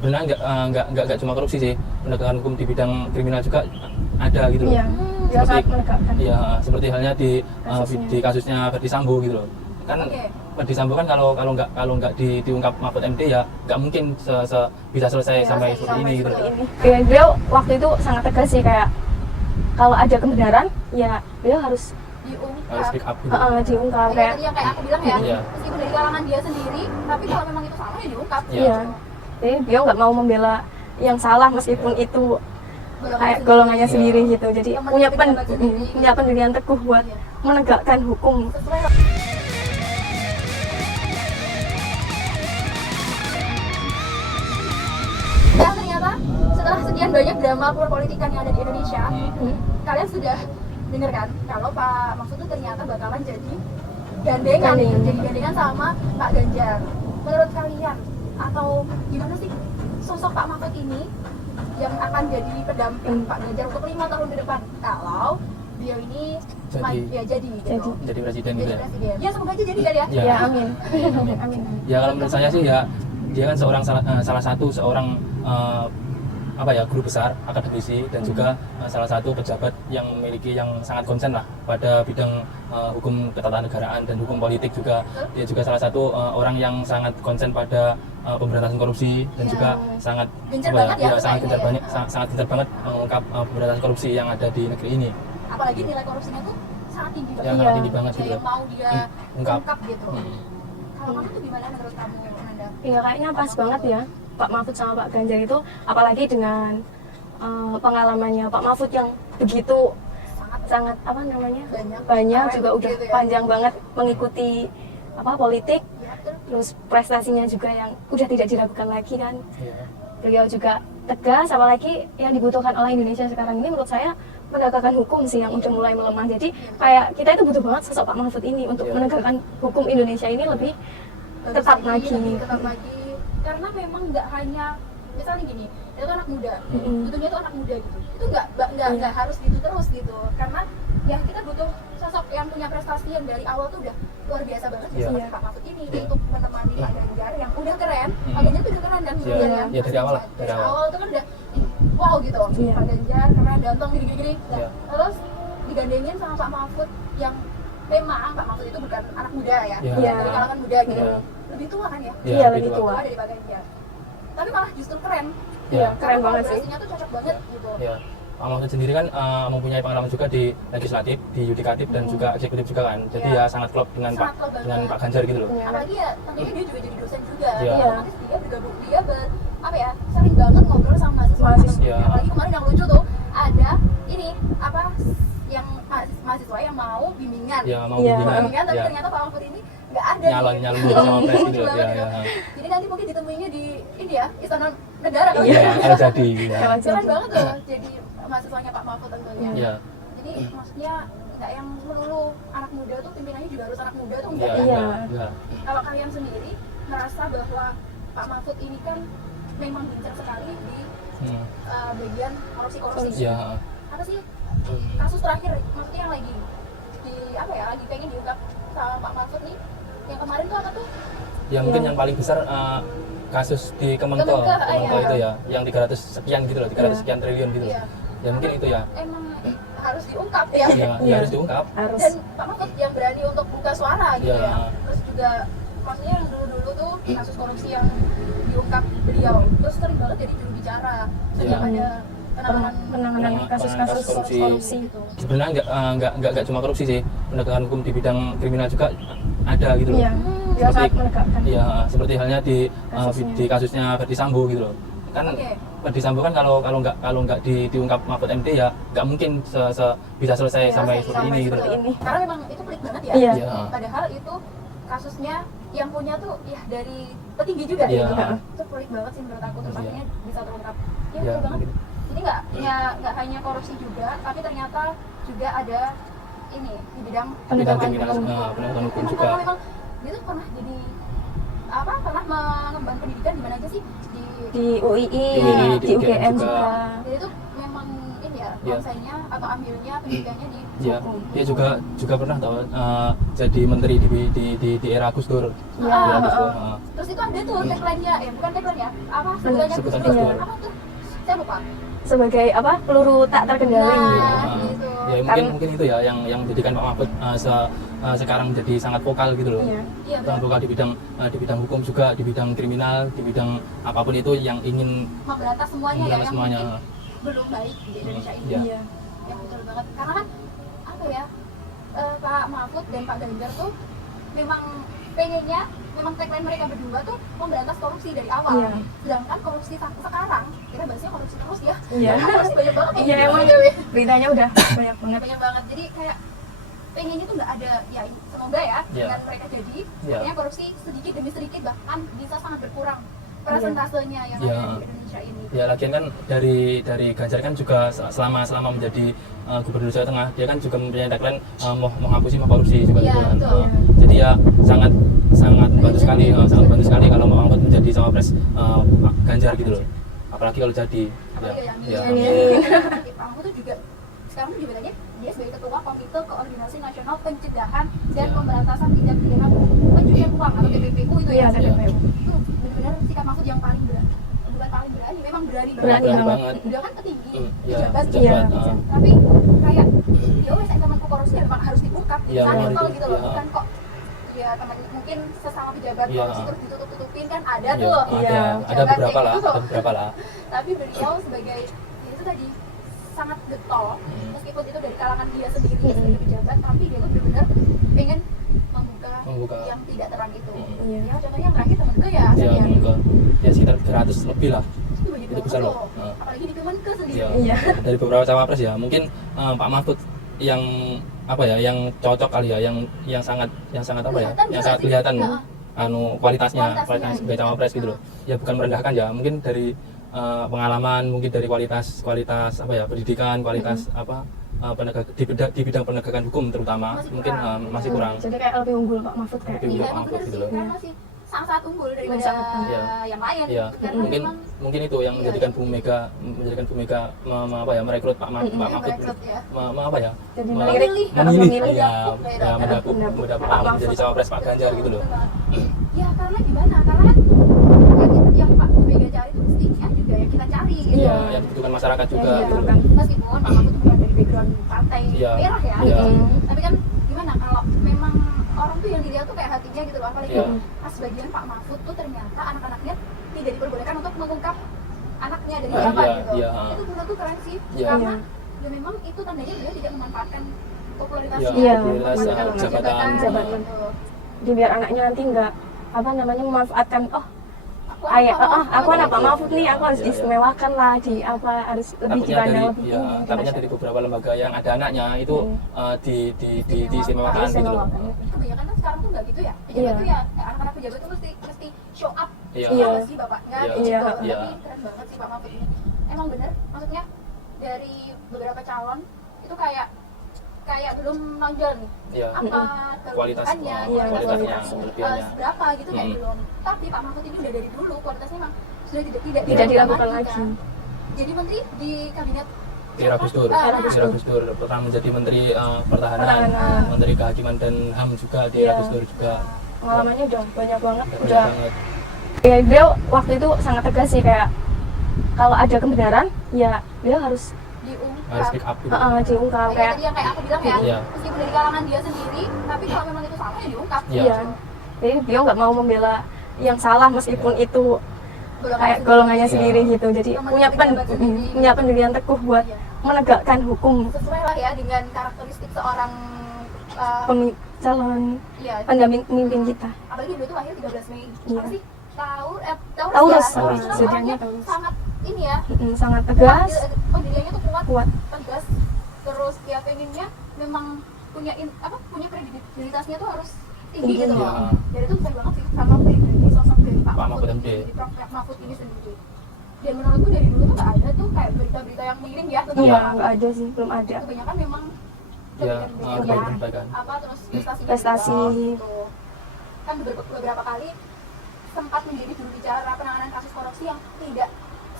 sebenarnya nggak cuma korupsi sih, penegakan hukum di bidang kriminal juga ada gitu loh. Iya, dia sangat menegakkan. Iya, seperti halnya di kasusnya Ferdy Sambo gitu loh. Kan Ferdy Sambo kan kalau nggak diungkap Mahfud MD ya nggak mungkin bisa selesai sampai seperti ini gitu loh. Ya, beliau waktu itu sangat tegas sih, kayak kalau ada kebenaran ya beliau harus Speak up gitu. diungkap kayak kayak aku bilang ya, Iya. meskipun dari kalangan dia sendiri, tapi kalau memang itu salah ya diungkap. Iya. Jadi beliau nggak mau membela yang salah meskipun itu kayak golongannya sendiri gitu. Jadi punya pendirian teguh buat menegakkan hukum. Dan ternyata setelah sekian banyak drama perpolitikan yang ada di Indonesia, kalian sudah dengar kan kalau Pak Mahfud itu ternyata bakalan jadi gandengan sama Pak Ganjar. Menurut kalian atau gimana sih sosok Pak Mahfud ini yang akan jadi pendamping Pak Ganjar untuk 5 tahun ke depan kalau dia ini jadi presiden gitu ya? Ya semoga aja jadi kan ya? Ya. Ya, amin. Amin. Ya kalau menurut saya sih ya dia kan salah satu guru besar akademisi dan juga salah satu pejabat yang sangat konsen lah pada bidang hukum ketatanegaraan dan hukum politik juga. Dia juga salah satu orang yang sangat konsen pada pemberantasan korupsi dan juga sangat gencar banget mengungkap pemberantasan korupsi yang ada di negeri ini. Apalagi nilai korupsinya tuh sangat tinggi banget. Sangat tinggi banget gitu. Yang mau dia ungkap gitu. Kalau kamu tuh gimana menurut kamu, Nanda? Iya, kayaknya pas banget ya Pak Mahfud sama Pak Ganjar itu, apalagi dengan pengalamannya Pak Mahfud yang begitu sangat banyak juga udah gitu ya. panjang banget mengikuti politik, terus prestasinya juga yang udah tidak diragukan lagi kan. Beliau juga tegas, apalagi yang dibutuhkan oleh Indonesia sekarang ini menurut saya penegakan hukum sih yang udah mulai melemah. Jadi kayak kita itu butuh banget sosok Pak Mahfud ini untuk menegakkan hukum Indonesia ini lebih ketat lagi. Karena memang nggak hanya misalnya gini, itu anak muda, butuhnya itu anak muda gitu. Itu nggak harus gitu terus gitu. Karena ya kita butuh sosok yang punya prestasi yang dari awal tuh udah luar biasa banget seperti Pak Mahfud ini untuk menemani Pak Ganjar yang udah keren. Pak Ganjar tuh udah keren kan sebenarnya kan. Ya dari awal lah. Dari awal tuh kan udah wow gitu. Pak Ganjar keren, ganteng gini-gini. Terus digandengin sama Pak Mahfud yang memang Pak Mahfud itu bukan anak muda ya, dari kalangan muda gitu. Lebih tua kan ya? Iya, lebih tua dari Pak Ganjar. Tapi malah justru keren. Iya, keren banget sih. Prestasinya tuh cocok banget gitu. Iya. Pak Mahfud sendiri kan mempunyai pengalaman juga di legislatif, di yudikatif dan juga eksekutif juga kan. Jadi ya sangat klop dengan Pak Ganjar gitu loh. Apalagi ya tentunya dia juga jadi dosen juga. Otomatis dia bergabung, sering banget ngobrol sama mahasiswa. Apalagi kemarin yang lucu tuh ada ini yang mahasiswa yang mau bimbingan. Bimbingan tapi ternyata Pak Mahfud ini nggak ada. Nyalon sama pres gitu loh. Jadi nanti mungkin ditemuinya di ini ya, Istana Negara kan. Iya, kalau jadi. Keren banget tuh jadi mahasiswanya Pak Mahfud tentunya. Iya. Jadi maksudnya nggak yang melulu anak muda tuh pimpinannya juga harus anak muda tuh enggak. Kalau kalian sendiri merasa bahwa Pak Mahfud ini kan memang gencar sekali di bagian korupsi. Iya. Apa sih kasus terakhir maksudnya yang lagi lagi pengen diungkap sama Pak Mahfud nih? Yang kemarin tuh apa tuh? Ya mungkin yang paling besar kasus di Kemenko itu ya, yang 300 sekian gitu loh, 300 sekian triliun gitu. Ya mungkin itu ya. Emang harus diungkap ya. Iya, harus diungkap. Dan Pak Mahfud yang berani untuk buka suara gitu ya. Terus juga maksudnya yang dulu-dulu tuh kasus korupsi yang diungkap beliau, terus sering banget jadi juru bicara setiap ada penanganan kasus-kasus korupsi gitu. Sebenarnya nggak cuma korupsi sih, penegakan hukum di bidang kriminal juga ada gitu loh. Seperti halnya di kasusnya Ferdy Sambo gitu loh. Kan Ferdy Sambo kan kalau nggak diungkap Mahfud MD ya nggak mungkin bisa selesai sampai seperti ini gitu. Karena memang itu pelik banget ya. Padahal itu kasusnya yang punya tuh ya dari petinggi juga itu pelik banget sih menurut aku, terus akhirnya bisa terungkap. Betul banget. Jadi nggak hanya korupsi juga, tapi ternyata juga ada ini di bidang penegakan hukum juga. Memang dia tuh pernah jadi pernah mengembang pendidikan di mana aja sih, di UII, di UGM juga. Jadi itu memang ini ya konsainya atau ambilnya pendidikannya di hukum. Dia juga pernah tahu jadi menteri di era Gus Dur. Terus itu ada tuh tagline-nya, bukan tagline-nya, apa sebutannya Gus Dur? Apa tuh? Saya lupa. Sebagai apa? Peluru tak terkendali. Gitu. Ya mungkin itu ya yang menjadikan Pak Mahfud sekarang jadi sangat vokal gitu loh. Iya, Sangat vokal di bidang hukum juga, di bidang kriminal, di bidang apapun itu yang ingin memberantas semuanya ya, yang semuanya. belum baik di Indonesia ini. Iya. Ya betul banget. Karena kan apa ya, Pak Mahfud dan Pak Ganjar tuh memang pengennya, memang tagline mereka berdua tuh memberantas korupsi dari awal. Sedangkan korupsi sekarang, kita bahasnya korupsi terus ya. Korupsi banyak banget ya. Iya, emang beritanya udah banyak banget. Banyak banget. Jadi kayak pengennya tuh nggak ada, ya semoga ya dengan mereka jadi, akhirnya korupsi sedikit demi sedikit bahkan bisa sangat berkurang persentasenya yang ada di Indonesia ini. Ya lagian kan dari Ganjar kan juga selama menjadi Gubernur Jawa Tengah, dia kan juga mempunyai tagline mau menghapusi korupsi juga gitu kan. Jadi ya sangat membantu sekali kalau Pak Mahfud menjadi cawapres Ganjar gitu loh. Apalagi kalau jadi. Pak Mahfud tuh juga sekarang tuh jabatannya dia sebagai Ketua Komite Koordinasi Nasional Pencegahan dan Pemberantasan Tindak Pidana Pencucian Uang atau TPPU itu ya. TPPU. Itu benar-benar sikap Mahfud yang paling berani, bukan paling berani, memang berani banget. Dia kan petinggi, pejabat. Tapi kayak ya wes temanku korupsi memang harus diungkap, santai gitu loh, bukan kok ya teman mungkin sesama pejabat korupsi terus ditutup-tutupin kan ada tuh. Ada beberapa lah. Tapi beliau sebagai itu tadi sangat getol, meskipun itu dari kalangan dia sendiri sebagai pejabat, tapi dia tuh benar-benar pengen membuka yang tidak terang itu. Ya contohnya yang terakhir temen gue ya sekitar 300 lebih lah. Itu besar loh. Apalagi di Kemenkes sendiri. Dari beberapa cawapres ya, mungkin Pak Mahfud yang apa ya, yang cocok kali ya, yang sangat apa ya, yang sangat kelihatan kualitasnya sebagai cawapres gitu loh. Ya bukan merendahkan ya, mungkin dari pengalaman, mungkin dari kualitas apa ya, pendidikan, kualitas di bidang penegakan hukum terutama masih kurang. Jadi kayak lebih unggul Pak Mahfud kayak. Iya, benar sih, karena masih sangat unggul daripada yang lain. Iya, mungkin itu yang menjadikan Bu Mega merekrut Pak Mahfud memilih mendapuk menjadi cawapres Pak Ganjar gitu loh. Ya karena gimana? Karena kan yang Pak Mega cari itu mestinya juga yang kita cari gitu. Iya, yang dibutuhkan masyarakat juga gitu loh. Meskipun Pak Mahfud bukan dari background partai merah ya. Tapi kan gimana kalau memang orang tuh yang dilihat tuh kayak hatinya gitu loh, apalagi pas bagian Pak Mahfud tuh ternyata anak-anaknya tidak diperbolehkan untuk mengungkap anaknya dari siapa gitu. Itu menurutku keren sih, karena ya memang itu tandanya dia tidak memanfaatkan popularitasnya, jabatan. Jadi biar anaknya nanti nggak memanfaatkan aku anak Pak Mahfud nih, aku harus diistimewakan lah, harus lebih dipandang lebih tinggi. Takutnya dari beberapa lembaga yang ada anaknya itu diistimewakan gitu loh. Kebanyakan kan sekarang tuh nggak gitu ya, pejabat tuh ya anak-anak pejabat tuh mesti show up sih bapaknya gitu. Tapi keren banget sih Pak Mahfud ini, emang bener, maksudnya dari beberapa calon itu kayak belum nonjol nih apa kualitasnya seberapa gitu kayak belum. Tapi Pak Mahfud ini udah dari dulu kualitasnya memang sudah tidak dilakukan lagi. Jadi menteri di kabinet era Gus Dur pernah menjadi menteri pertahanan, menteri kehakiman dan HAM juga di era Gus Dur juga. Pengalamannya udah banyak banget. Ya beliau waktu itu sangat tegas sih, kayak kalau ada kebenaran ya beliau harus speak up gitu. Diungkap kayak tadi yang kayak aku bilang ya, meskipun dari kalangan dia sendiri, tapi kalau memang itu salah ya diungkap. Jadi beliau nggak mau membela yang salah meskipun itu kayak golongannya sendiri gitu. Jadi punya pendirian teguh buat menegakkan hukum. Sesuai lah ya dengan karakteristik seorang calon pendamping pemimpin kita. Apalagi dulu tuh lahir 13 Mei. Apa sih? Taurus. Zodiaknya Taurus. Sangat ini ya. Sangat tegas. Pendiriannya tuh kuat, tegas. Terus dia pengennya memang punya kredibilitasnya tuh harus tinggi gitu loh. Jadi itu keren banget sih sama dari sosok dari Pak Mahfud ini, Prof. Mahfud ini sendiri. Dan menurutku dari dulu tuh nggak ada tuh kayak berita-berita yang miring ya. Nggak ada sih, belum ada. Kebanyakan memang terus prestasi gitu. Kan beberapa kali sempat menjadi juru bicara penanganan kasus korupsi yang tidak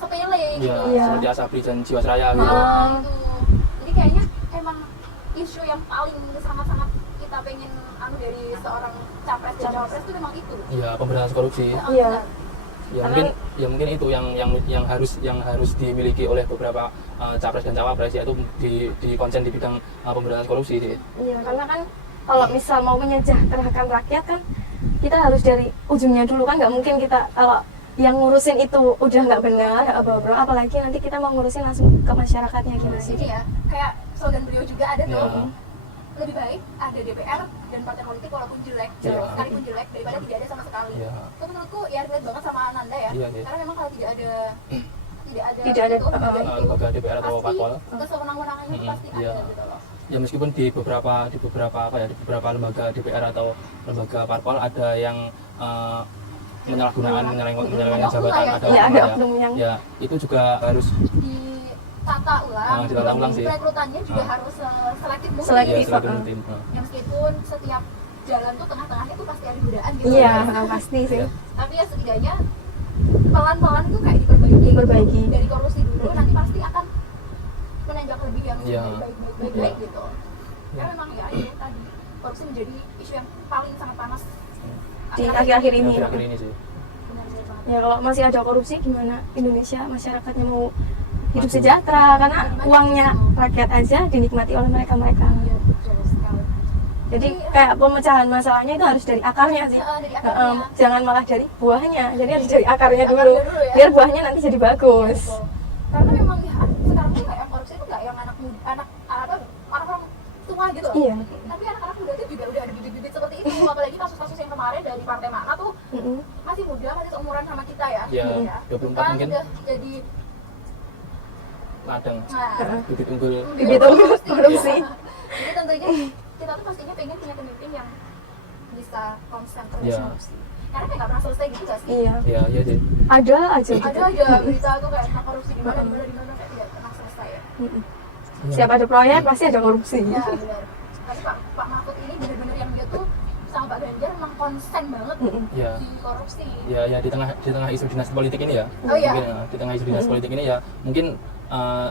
sepele gitu. Seperti Asabri dan Jiwasraya gitu. Itu. Jadi kayaknya emang isu yang paling sangat-sangat kita pengen dari seorang capres dan cawapres itu memang itu. Iya, pemberantasan korupsi. Iya. Ya mungkin itu yang harus dimiliki oleh beberapa capres dan cawapres, yaitu di konsen di bidang pemberantasan korupsi sih. Iya, karena kan kalau misal mau menyejahterakan rakyat kan kita harus dari ujungnya dulu kan, nggak mungkin kita kalau yang ngurusin itu udah nggak benar, apalagi nanti kita mau ngurusin langsung ke masyarakatnya gimana. Jadi ya kayak slogan beliau juga ada tuh, lebih baik ada DPR dan partai politik walaupun jelek, sekalipun jelek daripada tidak ada sama sekali. Itu menurutku ya relate banget sama Nanda ya, karena memang kalau tidak ada lembaga DPR atau parpol, kesewenang-wenangannya pasti ada gitu loh. Ya meskipun di beberapa lembaga DPR atau lembaga parpol ada yang menyalahgunakan jabatan, ada oknum yang itu juga harus ditata ulang sih. Rekrutannya juga harus selektif mungkin. Ya meskipun setiap jalan tuh tengah-tengahnya tuh pasti ada godaan gitu. Iya, pasti sih. Tapi ya setidaknya pelan-pelan tuh kayak diperbaiki dari korupsi dulu, nanti pasti akan menanjak lebih yang baik gitu. Karena memang ya itu tadi korupsi menjadi isu yang paling sangat panas di akhir-akhir ini. Sih. Ya kalau masih ada korupsi gimana Indonesia masyarakatnya mau hidup sejahtera, karena uangnya rakyat aja dinikmati oleh mereka. Jadi kayak pemecahan masalahnya itu harus dari akarnya sih. Jangan malah dari buahnya. Jadi harus dari akarnya dulu. Biar buahnya nanti jadi bagus. Karena memang ya sekarang tuh kayak korupsi itu nggak yang orang-orang tua gitu. Iya. Tapi anak-anak muda itu juga udah ada bibit-bibit seperti itu. Apalagi kasus-kasus yang kemarin dari partai mana tuh masih muda, masih seumuran sama kita ya. Iya. 24 kan mungkin. Udah jadi ladang. Bibit unggul korupsi. Jadi tentunya kita tuh pastinya pengen punya pemimpin yang bisa konsen terus korupsi. Karena kayak nggak pernah selesai gitu gak sih? Iya sih. Ada aja berita tuh kayak tentang korupsi di mana kayak tidak pernah selesai ya. Siapa ada proyek pasti ada korupsi. Iya benar. Tapi Pak Mahfud ini benar-benar yang dia tuh sama Pak Ganjar memang konsen banget di korupsi. Ya di tengah isu dinasti politik ini ya. Mungkin di tengah isu dinasti politik ini ya mungkin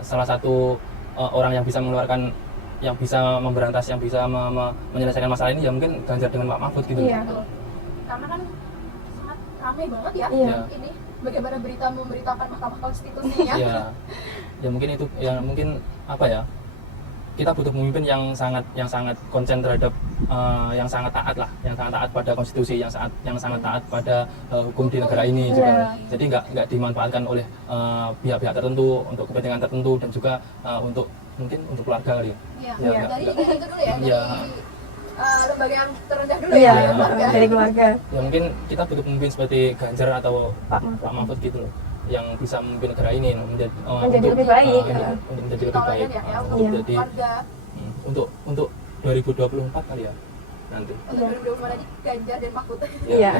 salah satu orang yang bisa mengeluarkan, yang bisa memberantas, yang bisa menyelesaikan masalah ini ya mungkin Ganjar dengan Pak Mahfud gitu. Iya. Karena kan sangat ramai banget ya ini bagaimana berita memberitakan Mahkamah Konstitusi ya. Ya mungkin itu mungkin apa ya? Kita butuh pemimpin yang sangat konsen terhadap yang sangat taat pada konstitusi, yang sangat taat pada hukum di negara ini juga. Jadi nggak dimanfaatkan oleh pihak-pihak tertentu untuk kepentingan tertentu, dan juga mungkin untuk keluarga kali. Iya. Dari itu dulu ya. Lembaga yang terendah dulu dari keluarga. Ya mungkin kita butuh pemimpin seperti Ganjar atau Pak Mahfud gitu loh, yang bisa memimpin negara ini menjadi lebih baik. Menjadi lebih baik. Jadi untuk 2024 kali ya nanti. 2024 lagi Ganjar dan Mahfud. Iya.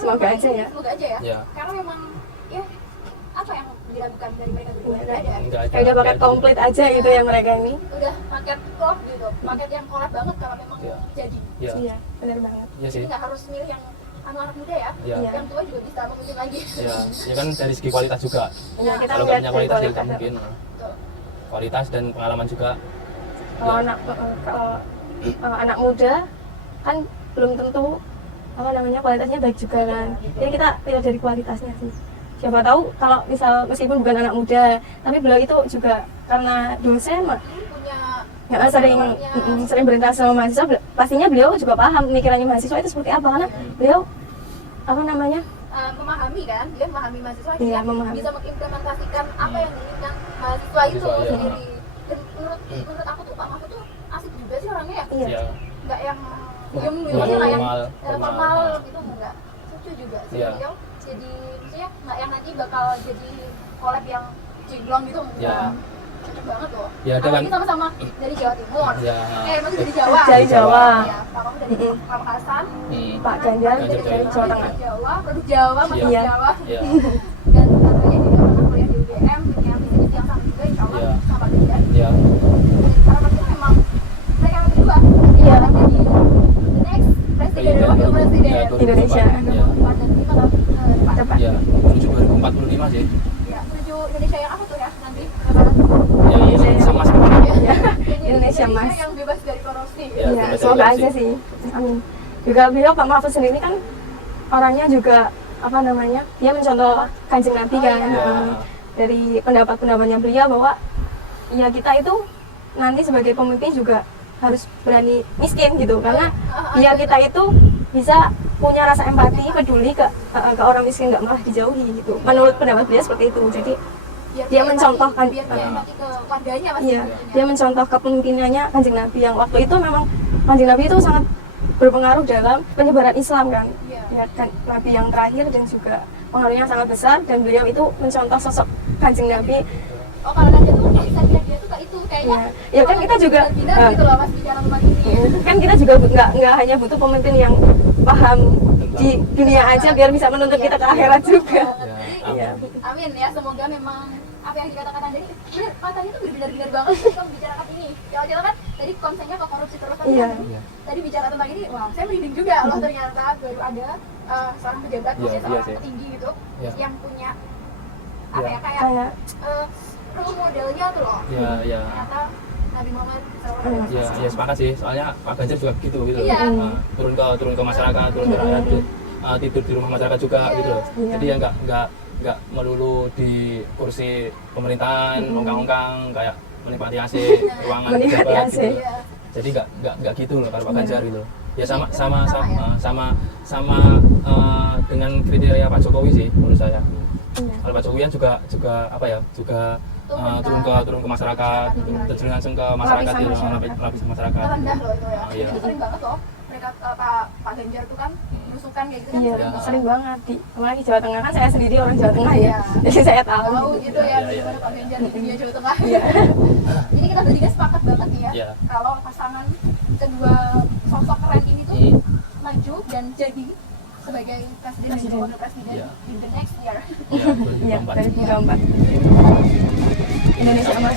Semoga aja ya. Karena memang ya apa yang diragukan dari mereka berdua kayak udah paket komplit aja gitu ya mereka ini. Udah paket klop gitu, paket yang kolab banget kalau memang jadi. Iya, benar banget. Jadi nggak harus milih yang anak muda ya, yang tua juga bisa memimpin lagi. Ya kan dari segi kualitas juga. Kita kalau nggak punya kualitas ya mungkin. Kualitas dan pengalaman juga. Kalau anak muda kan belum tentu kualitasnya baik juga kan. Jadi kita lihat dari kualitasnya sih. Siapa tahu kalau misal meskipun bukan anak muda, tapi beliau itu juga karena dosen sering berinteraksi sama mahasiswa, pastinya beliau juga paham pemikirannya mahasiswa itu seperti apa, karena beliau memahami kan, dia memahami mahasiswa, dia bisa mengimplementasikan apa yang diinginkan mahasiswa itu sendiri. Dan menurut aku tuh Pak Mahfud tuh asik juga sih orangnya ya. Nggak yang diem lah yang formal gitu, enggak. Lucu juga sih beliau. Jadi maksudnya nggak yang nanti bakal jadi collab yang jiglong gitu, enggak. Cocok banget loh. Apalagi sama-sama dari Jawa Timur. Maksudnya dari Jawa. Dari Jawa. Pak Mahfud dari Pamekasan. Pak Ganjar dari Jawa Tengah. Produk Jawa, masuk Jawa. Dan katanya juga pernah kuliah di UGM, punya visi yang sama juga, insya Allah sama Pak Ganjar. Harapan kita memang mereka berdua akan jadi the next presiden dan wakil presiden Indonesia. Pak dan kita menuju 2045 sih. Menuju menuju Indonesia yang apa tuh ya nanti? Ya, sama Ya. Indonesia Mas. yang bebas dari korupsi. Ya, Ya, bebas semoga dari aja korupsi. sih. Amin. Juga beliau Pak Mahfud sendiri kan orangnya juga apa namanya? Dia mencontoh Kanjeng Nabi kan. Ya. Dari pendapat-pendapatnya beliau bahwa ya kita itu nanti sebagai pemimpin juga harus berani miskin gitu karena biar kita itu bisa punya rasa empati, peduli ke orang miskin, nggak malah dijauhi gitu. Menurut pendapat beliau seperti itu. Jadi dia mencontohkan biar dia empati ke warganya Mas. iya, dia mencontoh kepemimpinannya Kanjeng Nabi yang waktu itu memang Kanjeng Nabi itu sangat berpengaruh dalam penyebaran Islam kan. Ya, kan Nabi yang terakhir dan juga pengaruhnya sangat besar dan beliau itu mencontoh sosok Kanjeng Nabi. Oh kalau nanti tuh kayak bisa dia tuh kayak itu kayaknya. Ya kan kita juga gitu loh Mas bicara tentang ini. kan kita juga nggak hanya butuh pemimpin yang paham di dunia aja biar bisa menuntut kita ke akhirat juga. Ya, Amin ya, semoga memang apa yang dikatakan tadi benar, matanya tuh benar-benar banget ketika membicarakan ini. Kalau kita kan tadi konsennya ke korupsi terus kan. Iya. Tadi bicara tentang ini, wah saya merinding juga loh ternyata baru ada seorang pejabat, maksudnya seorang petinggi gitu yang punya apa ya kayak role modelnya tuh loh. Ya. Ternyata Nabi Muhammad Ya, sepakat sih. Soalnya Pak Ganjar juga gitu. Iya. Turun ke masyarakat, turun ke rakyat, tidur di rumah masyarakat juga gitu. Jadi ya nggak melulu di kursi pemerintahan, ongkang-ongkang kayak menikmati AC, ruangan pejabat gitu. Jadi nggak gitu loh kalau Pak Ganjar gitu. Ya sama dengan kriteria Pak Jokowi sih menurut saya. Kalau Pak Jokowi kan juga apa ya, juga turun ke masyarakat, terjun langsung ke masyarakat gitu, lapis masyarakat. rendah loh itu ya. Iya. Itu sering banget loh mereka Pak Ganjar tuh kan berusukan kayak gitu kan. Iya, sering banget di apalagi Jawa Tengah kan saya sendiri orang Jawa Tengah ya. Jadi saya tahu. Tahu gitu ya gimana Pak Ganjar di dunia Jawa Tengah. Jadi kita bertiga sepakat banget nih ya. Kalau pasangan kedua sosok keren ini tuh maju dan jadi sebagai presiden dan juga wakil presiden in the next year. Iya, 2024. Indonesia Emas.